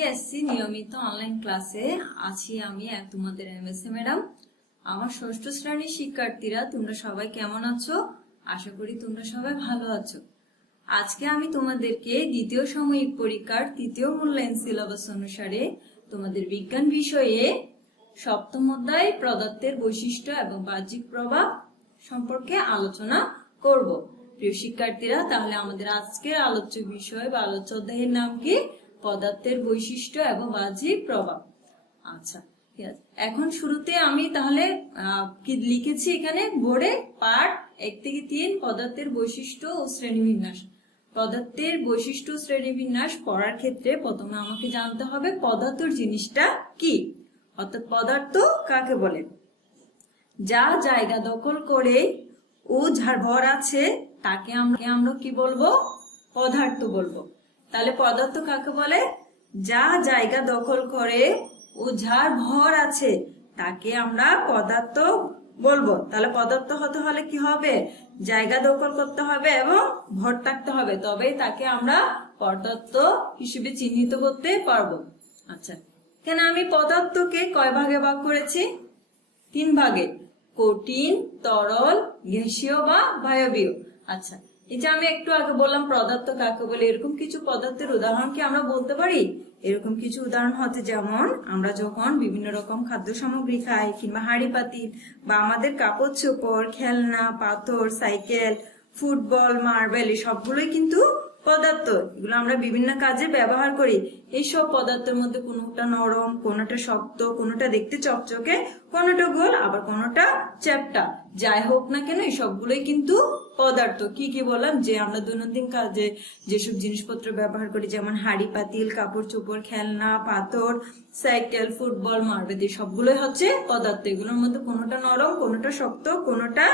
IPSC নিয়মিত online ক্লাসে আছি আমি তোমাদের এমএসএ ম্যাডাম। আমার ষষ্ঠ শ্রেণীর শিক্ষার্থীরা তোমরা সবাই কেমন আছো? আশা করি তোমরা সবাই ভালো আছো। আজকে আমি তোমাদেরকে দ্বিতীয় সাময়িক পরীক্ষার তৃতীয় মূল্যায়ন সিলেবাস অনুসারে তোমাদের বিজ্ঞান বিষয়ে সপ্তম অধ্যায় পদার্থের বৈশিষ্ট্য এবং বাহ্যিক প্রভাব সম্পর্কে আলোচনা করব। প্রিয় শিক্ষার্থীরা, তাহলে আমাদের আজকের আলোচ্য বিষয় বা আলোচ্য অধ্যায়ের নাম কি? পদার্থের বৈশিষ্ট্য এবং বাহ্যিক প্রভাব। আচ্ছা, ঠিক আছে। এখন শুরুতে আমি তাহলে কি লিখেছি এখানে বোর্ডে? পার্ট 1 থেকে 3 পদার্থের বৈশিষ্ট্য ও শ্রেণীবিন্যাস। পদার্থের বৈশিষ্ট্য ও শ্রেণীবিন্যাস পড়ার ক্ষেত্রে প্রথমে আমাকে জানতে হবে পদার্থ জিনিসটা কি, অর্থাৎ পদার্থ কাকে বলে? যা জায়গা দখল করে ও যার ভর আছে তাকে আমরা কি বলবো? পদার্থ বলবো। তাহলে পদার্থ কাকে বলে? যা জায়গা দখল করে ও যার ভর আছে তাকে আমরা পদার্থ বলবো। তাহলে পদার্থ হতে হলে কি হবে? জায়গা দখল করতে হবে এবং ভর থাকতে হবে, তবেই তাকে আমরা পদার্থ হিসেবে চিহ্নিত করতে পারবো। আচ্ছা, এখানে আমি পদার্থকে কয় ভাগে ভাগ করেছি? 3 ভাগে। কঠিন, তরল, গ্যাসীয় বা বায়বীয়। আচ্ছা, এই যে আমি একটু আগে বললাম পদার্থ কাকে বলে, এরকম কিছু পদার্থের উদাহরণ কি আমরা বলতে পারি? এরকম কিছু উদাহরণ হতে, যেমন আমরা যখন বিভিন্ন রকম খাদ্য সামগ্রী খাই কিংবা হাঁড়ি পাতিল বা আমাদের কাপড় চোপড়, খেলনা, পাথর, সাইকেল, ফুটবল, মার্বেল, এই সবগুলোই কিন্তু পদার্থ। এগুলো আমরা বিভিন্ন কাজে ব্যবহার করি। এইসব পদার্থের মধ্যে কোনোটা নরম, কোনোটা শক্ত, কোনোটা দেখতে চকচকে, কোনোটা গোল, আবার কোনোটা চ্যাপ্টা। যাই হোক না কেন, এই সবগুলোই কিন্তু পদার্থ। কি কি বললাম? যে আমরা দৈনন্দিন কাজে যেসব জিনিসপত্র ব্যবহার করি, যেমন হাঁড়ি পাতিল, কাপড় চোপড়, খেলনা, পাথর, সাইকেল, ফুটবল, মার্বেল, সবগুলোই হচ্ছে পদার্থ। এগুলোর মধ্যে কোনোটা নরম, কোনোটা শক্ত, কোনোটা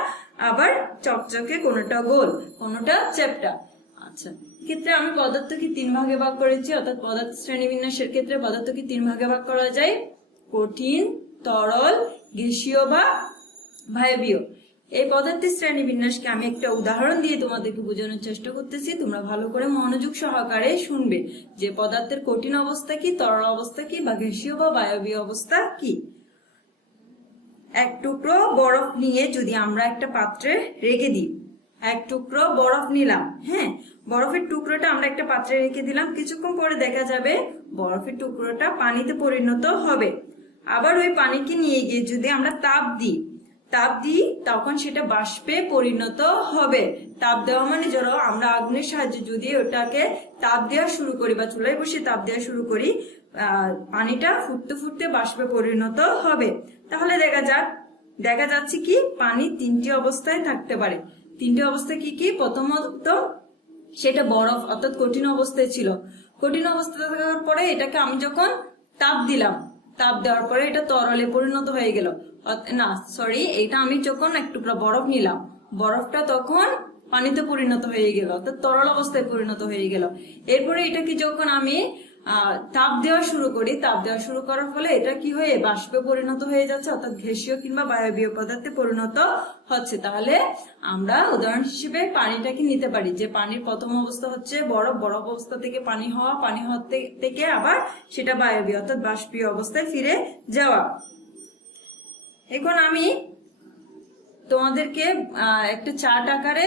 আবার চকচকে, কোনোটা গোল, কোনোটা চ্যাপ্টা। আচ্ছা, ক্ষেত্রে আমি পদার্থকে 3 ভাগে ভাগ করেছি, অর্থাৎ পদার্থ শ্রেণীবিন্যাসের ক্ষেত্রে পদার্থকে 3 ভাগে ভাগ করা যায়: কঠিন, তরল, গ্যাসীয় বা বায়বীয়। এই পদার্থের শ্রেণীবিন্যাসকে আমি একটা উদাহরণ দিয়ে তোমাদেরকে বোঝানোর চেষ্টা করতেছি। তোমরা ভালো করে মনোযোগ সহকারে শুনবে যে পদার্থের কঠিন অবস্থা কি, তরল অবস্থা কি, বা গ্যাসীয় বা বায়বীয় অবস্থা কি। এক টুকরো বরফ নিয়ে যদি আমরা একটা পাত্রে রেখে দিই, এক টুকরো বরফ নিলাম, হ্যাঁ, বরফের টুকরোটা আমরা একটা পাত্রে রেখে দিলাম, কিছুক্ষণ পরে দেখা যাবে বরফের টুকরোটা পানিতে পরিণত হবে। আবার ওই পানিকে নিয়ে গিয়ে যদি আমরা তাপ দিই, তখন সেটা বাষ্পে পরিণত হবে। তাপ দেওয়া মানে ধরো আমরা আগুনের সাহায্যে যদি ওটাকে তাপ দেওয়া শুরু করি বা চুলায় বসে তাপ দেওয়া শুরু করি, পানিটা ফুটতে ফুটতে বাষ্পে পরিণত হবে। তাহলে দেখা যাচ্ছে কি পানি 3টি অবস্থায় থাকতে পারে। 3টি অবস্থা কি কি? প্রথমত সেটা বরফ অর্থাৎ কঠিন অবস্থায় ছিল। কঠিন অবস্থায় থাকার পরে এটাকে আমি যখন তাপ দিলাম, তাপ দেওয়ার পরে এটা তরলে পরিণত হয়ে গেল। এটা আমি যখন একটু বরফ নিলাম, বরফটা তখন পানিতে পরিণত হয়ে গেল, অর্থাৎ তরল অবস্থায় পরিণত হয়ে গেল। এরপরে এটাকে যখন আমি তাপ দেওয়া শুরু করি, তাপ দেওয়া শুরু করার ফলে এটা কি হয়ে বাষ্পে পরিণত হয়ে যাচ্ছে, অর্থাৎ গ্যাসীয় কিংবা বায়বীয় পদার্থে পরিণত হচ্ছে। তাহলে আমরা উদাহরণ হিসেবে পানিটাকে নিতে পারি যে পানির প্রথম অবস্থা হচ্ছে বরফ, বরফ অবস্থা থেকে পানি হওয়া, পানি হওয়া থেকে আবার সেটা বায়বীয় অর্থাৎ বাষ্পীয় অবস্থায় ফিরে যাওয়া। এখন আমি তোমাদেরকে একটা চার্ট আকারে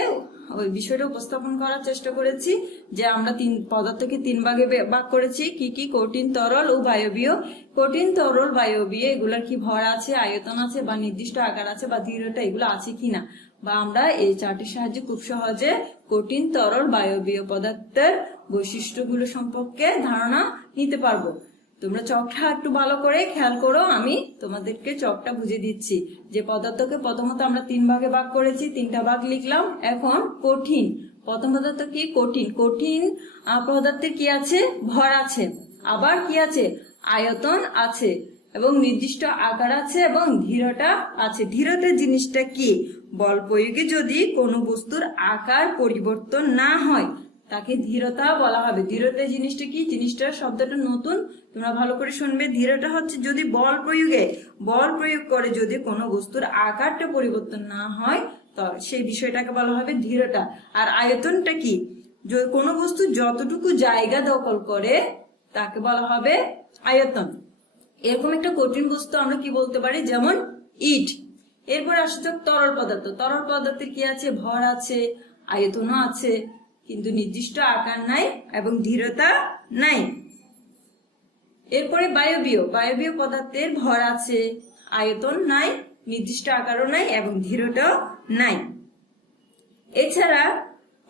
ওই বিষয়টা উপস্থাপন করার চেষ্টা করেছি যে আমরা পদার্থকে 3 ভাগে ভাগ করেছি। কি কি? কঠিন, তরল ও বায়বীয়। কঠিন, তরল, বায়বীয় এগুলার কি ভর আছে, আয়তন আছে বা নির্দিষ্ট আকার আছে বা দৃঢ়তা এগুলো আছে কিনা, বা আমরা এই চার্টের সাহায্যে খুব সহজে কঠিন, তরল, বায়বীয় পদার্থের বৈশিষ্ট্যগুলো সম্পর্কে ধারণা নিতে পারবো। তোমরা চকটা একটু ভালো করে খেয়াল করো, আমি তোমাদেরকে চকটা বুঝে দিচ্ছি যে পদার্থকে প্রথমত আমরা 3 ভাগে ভাগ করেছি, 3টা ভাগ লিখলাম। এখন কঠিন, প্রথম পদার্থ কি? কঠিন। কঠিন পদার্থের কি আছে? ভর আছে, আবার কি আছে? আয়তন আছে এবং নির্দিষ্ট আকার আছে এবং দৃঢ়তা আছে। দৃঢ়তা জিনিসটা কি? বল প্রয়োগে যদি কোনো বস্তুর আকার পরিবর্তন না হয় তাকে দৃঢ়তা বলা হবে। দৃঢ়তা জিনিসটা কি? জিনিসটা শব্দটা নতুন, তোমরা ভালো করে শুনবে। দৃঢ়তা হচ্ছে যদি বল প্রয়োগ করে যদি কোনো বস্তুর আকারটা পরিবর্তন না হয় তো সেই বিষয়টাকে বলা হবে দৃঢ়তা। আর আয়তনটা কি? কোনো বস্তু যতটুকু জায়গা দখল করে তাকে বলা হবে আয়তন। এরকম একটা কঠিন বস্তু আমরা কি বলতে পারি, যেমন ইট। এরপর আসা যাক তরল পদার্থ। তরল পদার্থের কি আছে, ভর আছে, আয়তনও আছে, কিন্তু নির্দিষ্ট আকার নাই এবং দৃঢ়তা নাই। এরপরে বায়বীয়। বায়বীয় পদার্থের ভর আছে, আয়তন নাই, নির্দিষ্ট আকারও নাই এবং দৃঢ়তাও নাই। এছাড়া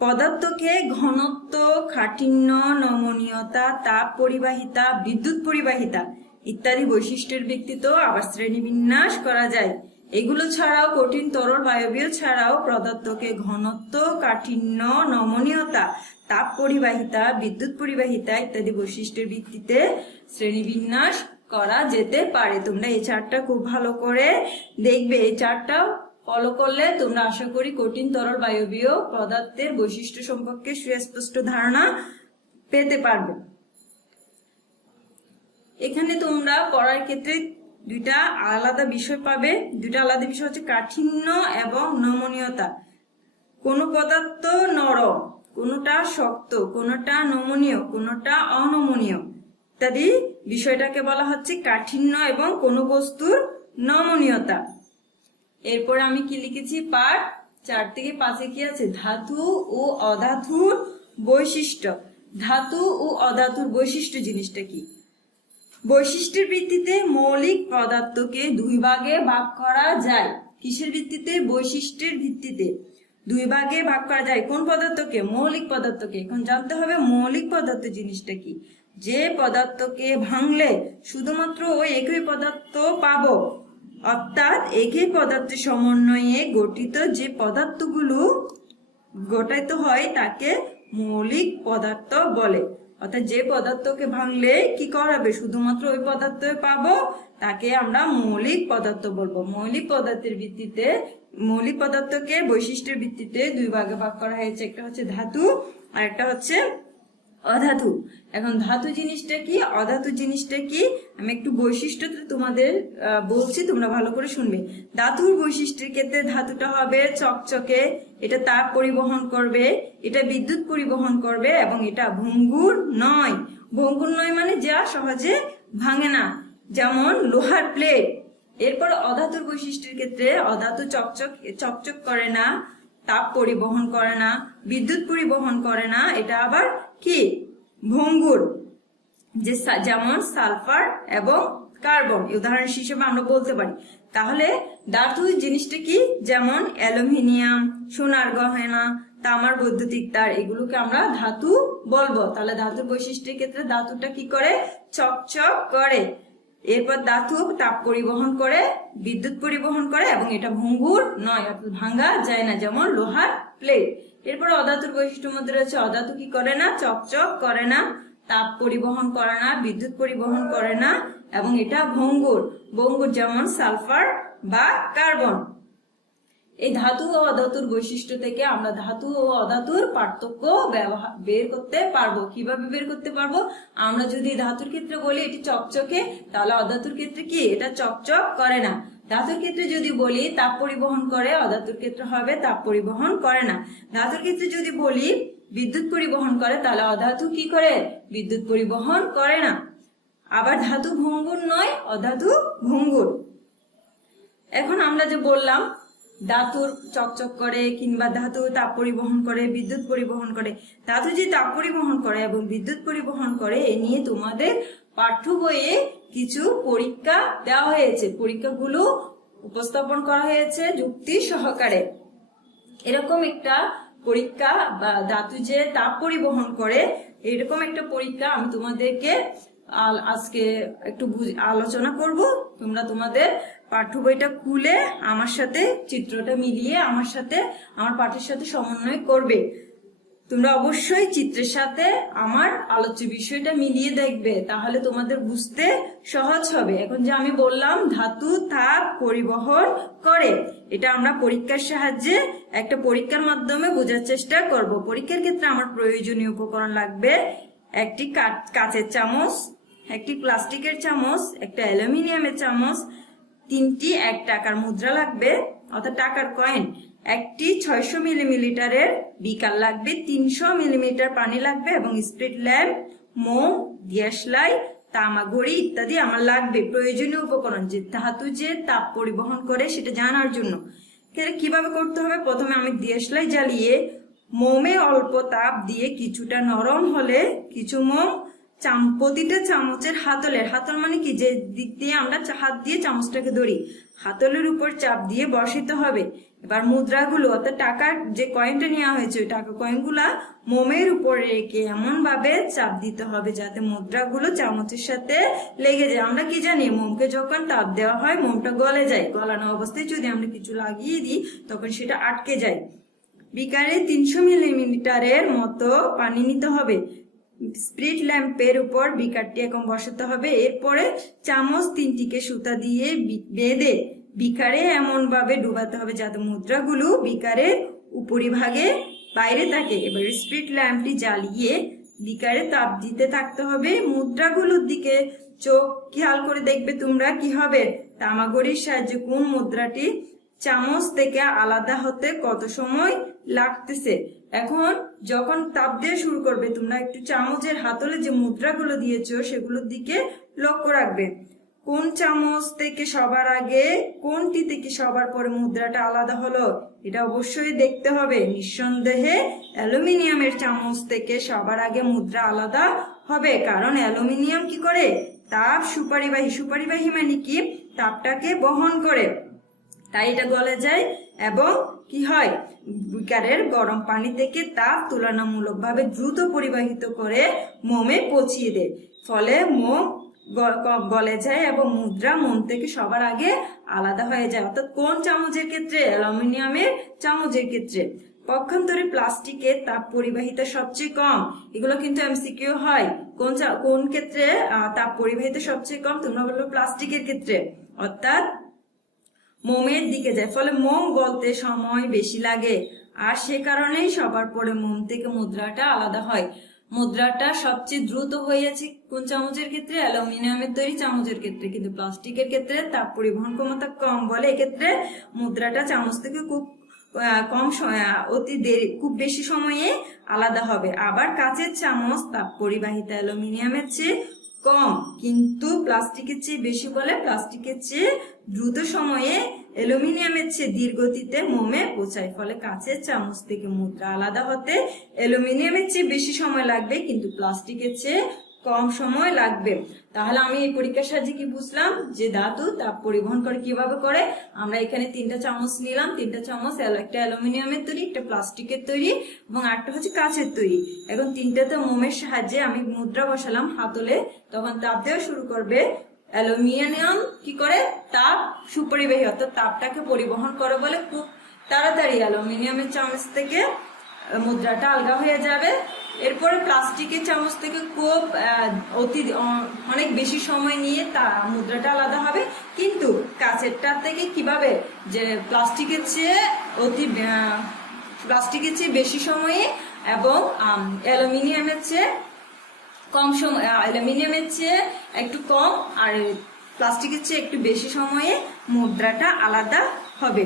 পদার্থকে ঘনত্ব, কাঠিন্য, নমনীয়তা, তাপ পরিবাহিতা, বিদ্যুৎ পরিবাহিতা ইত্যাদি বৈশিষ্ট্যের ভিত্তিতেও আবার শ্রেণীবিন্যাস করা যায়। এগুলো ছাড়াও কঠিন, তরল, বায়বীয় ছাড়াও পদার্থকে ঘনত্ব, কাঠিন্য, নমনীয়তা, তাপ পরিবাহিতা, বিদ্যুৎ পরিবাহিতা ইত্যাদি বৈশিষ্ট্যের ভিত্তিতে শ্রেণীবিন্যাস করা যেতে পারে। তোমরা এই চার্টটা খুব ভালো করে দেখবে। এই চার্টটা ফলো করলে তোমরা আশা করি কঠিন, তরল, বায়বীয় পদার্থের বৈশিষ্ট্য সম্পর্কে সুস্পষ্ট ধারণা পেতে পারবে। এখানে তোমরা পড়ার ক্ষেত্রে দুইটা আলাদা বিষয় পাবে। দুইটা আলাদা বিষয় হচ্ছে কাঠিন্য এবং নমনীয়তা। কোন পদার্থ নরম, কোনটা শক্ত, কোনটা নমনীয়, কোনটা অনমনীয় ইত্যাদি বিষয়টাকে বলা হচ্ছে কাঠিন্য এবং কোন বস্তুর নমনীয়তা। এরপর আমি কি লিখেছি, পার্ট 4 থেকে 5 কি আছে, ধাতু ও অধাতুর বৈশিষ্ট্য। ধাতু ও অধাতুর বৈশিষ্ট্য জিনিসটা কি? বৈশিষ্ট্যের ভিত্তিতে মৌলিক পদার্থকে দুই ভাগে ভাগ করা যায়। কিসের ভিত্তিতে? বৈশিষ্ট্যের ভিত্তিতে দুই ভাগে ভাগ করা যায়। কোন পদার্থকে? মৌলিক পদার্থকে। এখন জানতে হবে মৌলিক পদার্থ জিনিসটা কি। যে পদার্থকে ভাঙলে শুধুমাত্র ওই একই পদার্থ পাবো, অর্থাৎ একই পদার্থের সমন্বয়ে গঠিত যে পদার্থগুলো গঠিত হয় তাকে মৌলিক পদার্থ বলে। অর্থাৎ যে পদার্থকে ভাঙলে কি করাবে, শুধুমাত্র ওই পদার্থ পাবো, তাকে আমরা মৌলিক পদার্থ বলবো। মৌলিক পদার্থের ভিত্তিতে, মৌলিক পদার্থকে বৈশিষ্ট্যের ভিত্তিতে দুই ভাগে ভাগ করা হয়েছে। একটা হচ্ছে ধাতু আর একটা হচ্ছে অধাতু। এখন ধাতু জিনিসটা কি, অধাতু জিনিসটা কি, আমি একটু বৈশিষ্ট্য তোমাদের বলছি, তোমরা ভালো করে শুনবে। ধাতুর বৈশিষ্ট্যের ক্ষেত্রে ধাতুটা হবে চকচকে, এটা তাপ পরিবহন করবে, এটা বিদ্যুৎ পরিবহন করবে এবং এটা ভঙ্গুর নয়। ভঙ্গুর নয় মানে যা সহজে ভাঙে না, যেমন লোহার প্লেট। এরপর অধাতুর বৈশিষ্ট্যের ক্ষেত্রে অধাতু চকচক করে না, তাপ পরিবহন করে না, বিদ্যুৎ পরিবহন করে না, এটা আবার কি, ভঙ্গুর। যেমন সালফার এবং কার্বন উদাহরণ হিসেবে আমরা বলতে পারি। তাহলে ধাতু জিনিসটা কি, যেমন অ্যালুমিনিয়াম, সোনার গহনা, তামার বৈদ্যুতিক তার, এগুলোকে আমরা ধাতু বলবো। তাহলে ধাতুর বৈশিষ্ট্যের ক্ষেত্রে ধাতুটা কি করে, চকচক করে। এরপর ধাতু তাপ পরিবহন করে, বিদ্যুৎ পরিবহন করে এবং এটা ভঙ্গুর নয়, অর্থাৎ ভাঙা যায় না, যেমন লোহার প্লেট। এরপর অধাতুর বৈশিষ্ট্যের মধ্যে রয়েছে অধাতু কি করে না, চকচক করে না, তাপ পরিবহন করে না, বিদ্যুৎ পরিবহন করে না এবং এটা ভঙ্গুর। ভঙ্গুর যেমন সালফার বা কার্বন। এই ধাতু ও অধাতুর বৈশিষ্ট্য থেকে আমরা ধাতু ও অধাতুর পার্থক্য বের করতে পারবো। কিভাবে বের করতে পারবো? আমরা যদি ধাতুর ক্ষেত্রে বলি এটি চকচকে, তাহলে অধাতুর ক্ষেত্রে কি, এটা চকচক করে না। ধাতুর ক্ষেত্রে যদি বলি তাপ পরিবহন করে, অধাতুর ক্ষেত্রে হবে তাপ পরিবহন করে না। ধাতুর ক্ষেত্রে যদি বলি বিদ্যুৎ পরিবহন করে, তাহলে অধাতু কি করে, বিদ্যুৎ পরিবহন করে না। আবার ধাতু ভঙ্গুর নয়, অধাতু ভঙ্গুর। এখন আমরা যে বললাম ধাতুর চকচক করে কিংবা ধাতু তাপ পরিবহন করে, বিদ্যুৎ পরিবহন করে। ধাতু যে তাপ পরিবহন করে এবং বিদ্যুৎ পরিবহন করে, এ নিয়ে তোমাদের পাঠ্য বইয়ে কিছু পরীক্ষা দেওয়া হয়েছে। পরীক্ষাগুলো উপস্থাপন করা হয়েছে যুক্তি সহকারে। এরকম একটা পরীক্ষা বা ধাতু যে তাপ পরিবহন করে, এরকম একটা পরীক্ষা আমি তোমাদেরকে আজকে একটু আলোচনা করব। তোমরা তোমাদের পাঠ্য বইটা খুলে আমার সাথে চিত্রটা মিলিয়ে আমার সাথে, আমার পাঠের সাথে সমন্বয় করবে। তোমরা অবশ্যই চিত্রের সাথে আমার আলোচ্য বিষয়টা মিলিয়ে দেখবে, তাহলে তোমাদের বুঝতে সহজ হবে। এখন যে আমি বললাম ধাতু তাপ পরিবহন করে, এটা আমরা পরীক্ষার সাহায্যে, একটা পরীক্ষার মাধ্যমে বোঝার চেষ্টা করব। পরীক্ষার ক্ষেত্রে আমার প্রয়োজনীয় উপকরণ লাগবে একটি কাচের চামচ, একটি প্লাস্টিকের চামচ, একটা অ্যালুমিনিয়ামের চামচ, 3টি 1 টাকার মুদ্রা লাগবে অর্থাৎ টাকার কয়েন, একটি 600 মিলিমিটারের বিকার লাগবে, 300 মিলিমিটার পানি লাগবে এবং স্পিরিট ল্যাম্প মোম, দিয়াশলাই, তামাগড়ি ইত্যাদি আমার লাগবে, প্রয়োজনীয় উপকরণ। যে ধাতু যে তাপ পরিবহন করে সেটা জানার জন্য। কিভাবে করতে হবে? প্রথমে আমি দিয়াশলাই জ্বালিয়ে মোমে অল্প তাপ দিয়ে কিছুটা নরম হলে কিছু মোম প্রতিটা চামচের হাতল মানে কি, যে দিক দিয়ে আমরা হাত দিয়ে চামচটাকে ধরি, হাতলের উপর চাপ দিয়ে বসাতে হবে। এবার মুদ্রাগুলো অর্থাৎ টাকার যে কয়েনটা নেওয়া হয়েছে ওই টাকা কয়েনগুলা মোমের উপর রেখে এমন ভাবে চাপ দিতে হবে যাতে মুদ্রাগুলো চামচের সাথে লেগে যায়। আমরা কি জানি, মোমকে যখন তাপ দেওয়া হয় মোমটা গলে যায়, গলানো অবস্থায় যদি আমরা কিছু লাগিয়ে দিই তখন সেটা আটকে যায়। বিকারে 300 মিলিমিটারের মতো পানি নিতে হবে। স্পিরিট ল্যাম্পের উপর বিকারটি এখন বসাতে হবে। এরপরে চামচ 3টিকে সুতা দিয়ে বেঁধে বিকারে এমন ভাবে ডুবাতে হবে যাতে মুদ্রাগুলো বিকারের উপরিভাগে বাইরে থাকে। এবার স্পিরিট ল্যাম্পটি জ্বালিয়ে বিকারে তাপ দিতে থাকতে হবে। মুদ্রাগুলোর দিকে চোখ খেয়াল করে দেখবে তোমরা কি হবে, তামাগড়ির সাহায্যে কোন মুদ্রাটি চামচ থেকে আলাদা হতে কত সময় লাগতেছে। এখন যখন তাপ দিয়ে শুরু করবে তোমরা একটু চামচের হাতলে যে মুদ্রাগুলো দিয়েছো সেগুলোর দিকে লক্ষ্য রাখবে। কোন চামচ থেকে সবার আগে, কোনটি থেকে সবার পরে মুদ্রাটা আলাদা হলো এটা অবশ্যই দেখতে হবে। নিঃসন্দেহে অ্যালুমিনিয়ামের চামচ থেকে সবার আগে মুদ্রা আলাদা হবে, কারণ অ্যালুমিনিয়াম কি করে, তাপ সুপারিবাহী মানে কি, তাপটাকে বহন করে, তাই এটা গলে যায় এবং কি হয়, বিকারের গরম পানি থেকে তাপ তুলনামূলকভাবে দ্রুত পরিবাহিত করে মোমে পৌঁছিয়ে দেয়। ফলে মোম গলে যায় এবং মুদ্রা মোম থেকে সবার আগে আলাদা হয়ে যায়। অর্থাৎ কোন চামচের ক্ষেত্রে? অ্যালুমিনিয়ামের চামচের ক্ষেত্রে। পক্ষান্তরে প্লাস্টিকের তাপ পরিবাহিতা সবচেয়ে কম। এগুলো কিন্তু এমসিকিউ হয়। কোন ক্ষেত্রে তাপ পরিবাহিতা সবচেয়ে কম? তোমরা বলবে প্লাস্টিকের ক্ষেত্রে, অর্থাৎ মোমের দিকে যায়, ফলে মোম গলতে সময় বেশি লাগে আর সে কারণেই সবার পরে মোম থেকে মুদ্রাটা আলাদা হয়। মুদ্রাটা সবচেয়ে দ্রুত হয়ে যাচ্ছে কোন চামচের ক্ষেত্রে? অ্যালুমিনিয়ামের তৈরি চামচের ক্ষেত্রে। কিন্তু প্লাস্টিকের ক্ষেত্রে তাপ পরিবহন ক্ষমতা কম বলে এক্ষেত্রে মুদ্রাটা চামচ থেকে খুব কম সময়, অতি দেরি, খুব বেশি সময়ে আলাদা হবে। আবার কাঁচের চামচ তাপ পরিবাহিতা অ্যালুমিনিয়ামের চেয়ে কম কিন্তু প্লাস্টিকের চেয়ে বেশি বলে প্লাস্টিকের চেয়ে দ্রুত সময়ে অ্যালুমিনিয়ামের চেয়ে ধীর গতিতে মোমে পৌঁছায়। ফলে কাঁচের চামচ থেকে মুদ্রা আলাদা হতে অ্যালুমিনিয়ামের চেয়ে বেশি সময় লাগবে কিন্তু প্লাস্টিকের চেয়ে কম সময় লাগবে। তাহলে আমি এই পরীক্ষার সাহায্যে কি বুঝলাম, যে ধাতু তাপ পরিবহন করে কিভাবে করে। আমরা এখানে 3টা চামচ নিলাম, 3টা চামচ, একটা অ্যালুমিনিয়ামের তৈরি, একটা প্লাস্টিকের তৈরি এবং আরেকটা হচ্ছে কাঁচের তৈরি। এখন 3টাতে মোমের সাহায্যে আমি মুদ্রা বসালাম হাতলে, তখন তাপ দেওয়া শুরু করবে। অ্যালুমিনিয়াম কি করে, তাপ সুপরিবাহী, অর্থাৎ তাপটাকে পরিবহন করে বলে খুব তাড়াতাড়ি অ্যালুমিনিয়ামের চামচ থেকে মুদ্রাটা আলগা হয়ে যাবে। এরপরে প্লাস্টিকের চামচ থেকে খুব অনেক বেশি সময় নিয়ে মুদ্রাটা আলাদা হবে। কিন্তু কাঁচেরটা থেকে কিভাবে, যে প্লাস্টিকের চেয়ে বেশি সময়ে এবং অ্যালুমিনিয়ামের চেয়ে কম সময়, অ্যালুমিনিয়ামের চেয়ে একটু কম আর প্লাস্টিকের চেয়ে একটু বেশি সময়ে মুদ্রাটা আলাদা হবে,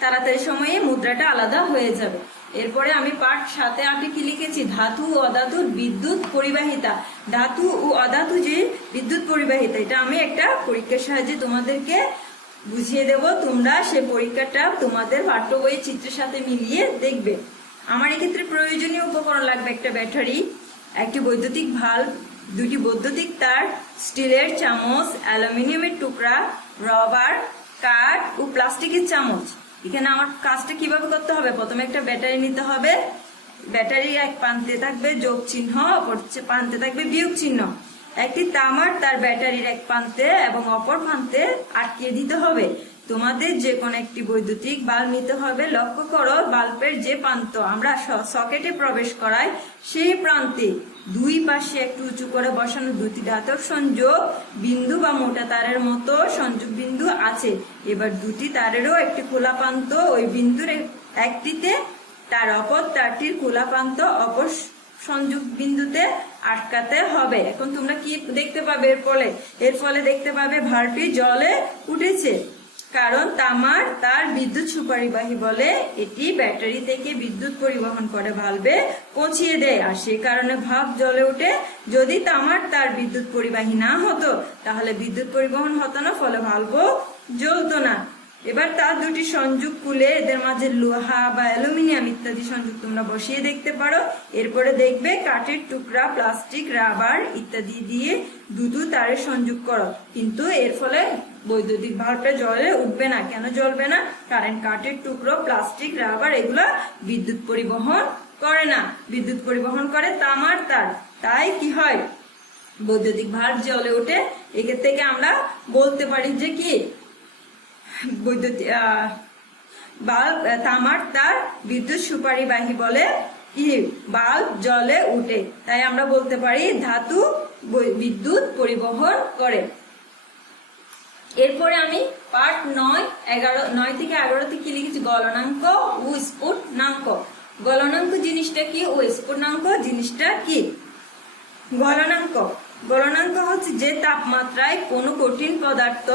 তাড়াতাড়ি সময়ে মুদ্রাটা আলাদা হয়ে যাবে। এরপরে আমি পার্ট 7 8 কি লিখেছি, ধাতু ও অধাতুর বিদ্যুৎ পরিবাহিতা। ধাতু ও অধাতু যে বিদ্যুৎ পরিবাহিতা, এটা আমি একটা পরীক্ষার সাহায্যে তোমাদেরকে বুঝিয়ে দেব। তোমরা সে পরীক্ষাটা তোমাদের পাঠ্য বইয়ের চিত্রের সাথে মিলিয়ে দেখবে। আমার এক্ষেত্রে প্রয়োজনীয় উপকরণ লাগবে একটা ব্যাটারি, একটি বৈদ্যুতিক ভাল্ব, 2টি বৈদ্যুতিক তার, স্টিলের চামচ, অ্যালুমিনিয়ামের টুকরা, রবার, কাঠ ও প্লাস্টিকের চামচ। এখানে আমার কাজটা কিভাবে করতে হবে, প্রথমে একটা ব্যাটারি নিতে হবে। ব্যাটারির এক প্রান্তে থাকবে যোগ চিহ্ন, অপর প্রান্তে থাকবে বিয়োগ চিহ্ন। একটি তামার তার ব্যাটারির এক প্রান্তে এবং অপর প্রান্তে আটকিয়ে দিতে হবে। তোমাদের যে কোনো একটি বৈদ্যুতিক বাল্ব নিতে হবে। লক্ষ্য করো, বাল্বের যে প্রান্ত আমরা সকেটে প্রবেশ করাই সেই প্রান্তে দুই পাশে একটু উঁচু করে বসানো 2টি ধাতব সংযোগ বিন্দু বা মোটা তারের মতো সংযোগ বিন্দু আছে। এবার 2টি তারেরও একটি খোলা প্রান্ত ওই বিন্দুর একটিতে, তার অপর তারটির খোলা প্রান্ত অপর সংযোগ বিন্দুতে আটকাতে হবে। এখন তোমরা কি দেখতে পাবে, এর ফলে দেখতে পাবে ভালভটি জলে উঠেছে। কারণ তামার তার বিদ্যুৎ সুপরিবাহী বলে এটি ব্যাটারি থেকে বিদ্যুৎ পরিবহন করে ভালভে পৌঁছিয়ে দেয়, আর সে কারণে ভাল্ব জ্বলে ওঠে। যদি তামার তার বিদ্যুৎ পরিবাহী না হতো তাহলে বিদ্যুৎ পরিবহন হতো না, ফলে ভাল্বও জ্বলতো না। এবার তার দুটি সংযোগ খুলে এদের মাঝে লোহা বা অ্যালুমিনিয়াম ইত্যাদি সংযোগ তোমরা বসিয়ে দেখতে পারো। এরপরে দেখবে কাঠের টুকরা, প্লাস্টিক, রাবার ইত্যাদি দিয়ে দুটো তারের সংযোগ করো, কিন্তু এর ফলে বৈদ্যুতিক ভাল্বটা জ্বলে উঠবে না। কেন জ্বলবে না? কারণ কাঠের টুকরো, প্লাস্টিক, রাবার এগুলো বিদ্যুৎ পরিবহন করে না, বিদ্যুৎ পরিবহন করে তামার তার। তাই কি হয়? বৈদ্যুতিক ভাল্ব জ্বলে ওঠে। এক্ষেত্রে থেকে আমরা বলতে পারি যে কি বৈদ্যুতিক বাল্ব তামার তার বিদ্যুৎ সুপরিবাহী বলে কি বাল্ব জ্বলে উঠে। তাই আমরা বলতে পারি ধাতু বিদ্যুৎ পরিবহন করে। এরপরে আমি পার্ট 9 থেকে 11 কি লিখেছি? গলনাঙ্ক ও স্ফুটনাঙ্ক। গলনাঙ্ক জিনিসটা কি ও স্ফুটনাঙ্ক জিনিসটা কি? গলনাঙ্ক গলনাঙ্ক হচ্ছে যে তাপমাত্রায় কোনো কঠিন পদার্থ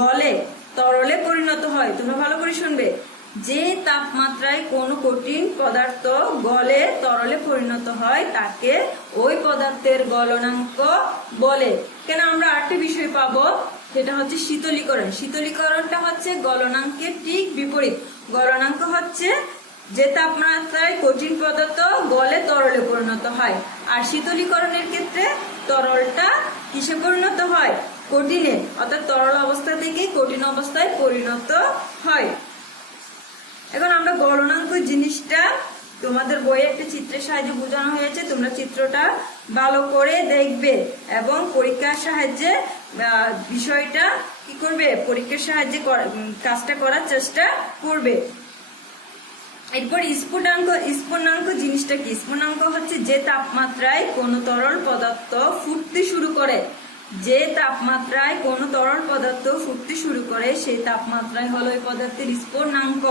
গলে তরলে পরিণত হয়। তোমরা ভালো করে শুনবে, যে তাপমাত্রায় কোনো কঠিন পদার্থ গলে তরলে পরিণত হয় তাকে ওই পদার্থের গলনাঙ্ক বলে। কেন আমরা আরেকটি বিষয় পাবো, সেটা হচ্ছে শীতলীকরণ। শীতলীকরণটা হচ্ছে গলনাঙ্কের ঠিক বিপরীত। গলনাঙ্ক হচ্ছে যে তাপমাত্রায় কঠিন পদার্থ গলে তরলে পরিণত হয়, আর শীতলীকরণের ক্ষেত্রে তরলটা কিসে পরিণত হয়? কঠিনে, অর্থাৎ তরল অবস্থা থেকে কঠিন অবস্থায় পরিণত হয়। এখন আমরা গলনাঙ্ক জিনিসটা তোমাদের বইয়ে একটা চিত্রের সাহায্যে বোঝানো হয়েছে, তোমরা চিত্রটা ভালো করে দেখবে এবং পরীক্ষার সাহায্যে বিষয়টা কি করবে? পরীক্ষার সাহায্যে কাজটা করার চেষ্টা করবে। এরপর স্ফুটনাঙ্ক জিনিসটা কি? স্ফুটনাঙ্ক হচ্ছে যে তাপমাত্রায় কোনো তরল পদার্থ ফুটতে শুরু করে। যে তাপমাত্রায় কোনো তরল পদার্থ ফুটতে শুরু করে সেই তাপমাত্রায় হলো ওই পদার্থের স্ফুটনাঙ্ক।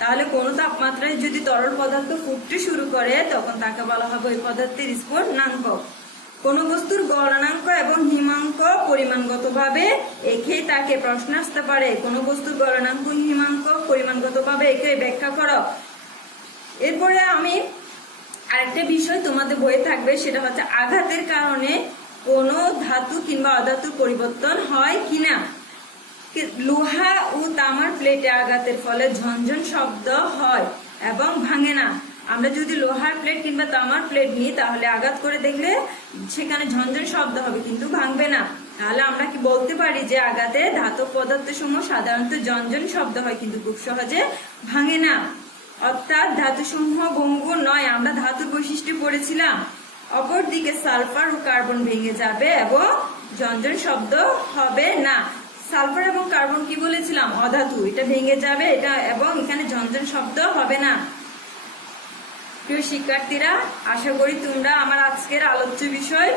তাহলে কোনো তাপমাত্রায় যদি তরল পদার্থ ফুটতে শুরু করে তখন তাকে বলা হবে ওই পদার্থের স্ফুটনাঙ্ক। কোন বস্তুর গলনাঙ্ক এবং হিমাঙ্ক পরিমাণগতভাবে একে তাকে প্রশ্ন আসতে পারে। কোন বস্তুর গলনাঙ্ক হিমাঙ্ক পরিমাণগতভাবে একে ব্যাখ্যা করো। এরপরে আমি আরেকটা বিষয় তোমাদের বইয়ে থাকবে, সেটা হচ্ছে আঘাতের কারণে কোনো ধাতু কিংবা অধাতুর পরিবর্তন হয় কিনা। লোহা ও তামার প্লেটে আঘাতের ফলে ঝনঝন শব্দ হয় এবং ভাঙে না। আমরা যদি লোহার প্লেট কিংবা তামার প্লেট নিই তাহলে আঘাত করে দেখলে সেখানে ঝনঝন শব্দ হবে, কিন্তু ভাঙবে না। তাহলে আমরা কি বলতে পারি যে আঘাতে ধাতব পদার্থ সমূহ সাধারণত ঝনঝন শব্দ হয় কিন্তু খুব সহজে ভাঙে না। অর্থাৎ ধাতু সমূহ ভঙ্গুর নয়। আমরা ধাতুর বৈশিষ্ট্য পড়েছিলাম। অপরদিকে সালফার ও কার্বন ভেঙে যাবে এবং ঝনঝন শব্দ হবে না। সালফার এবং কার্বন কি বলেছিলাম? অধাতু। এটা ভেঙে যাবে, এটা এবং এখানে ঝনঝন শব্দ হবে না। প্রিয় শিক্ষার্থীরা, আশা করি তোমরা আমার আজকের আলোচ্য বিষয়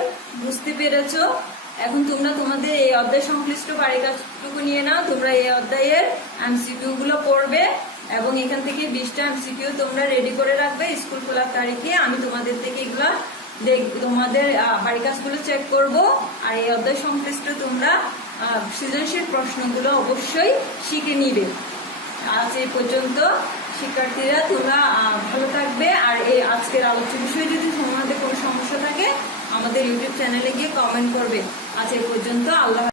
বুঝতে পেরেছো। এখন তোমরা তোমাদের এই অধ্যায় সংশ্লিষ্ট বাড়ির কাজটুকু নিয়ে নাও। তোমরা এই অধ্যায়ের এমসিকিউ গুলো পড়বে এবং এখান থেকে 20টা এমসিকিউ তোমরা রেডি করে রাখবে। স্কুল খোলার তারিখে আমি তোমাদের থেকে এগুলো তোমাদের বাড়ির কাজগুলো চেক করব। আর এই অধ্যায় সংশ্লিষ্ট তোমরা সৃজনশীল প্রশ্নগুলো অবশ্যই শিখে নিবে। আজ এই পর্যন্ত। শিক্ষার্থীরা তোমরা ভালো থাকবে। আর এই আজকের আলোচ্য বিষয়ে যদি তোমাদের কোনো সমস্যা থাকে আমাদের ইউটিউব চ্যানেলে গিয়ে কমেন্ট করবে। আজ এই পর্যন্ত। আল্লাহ।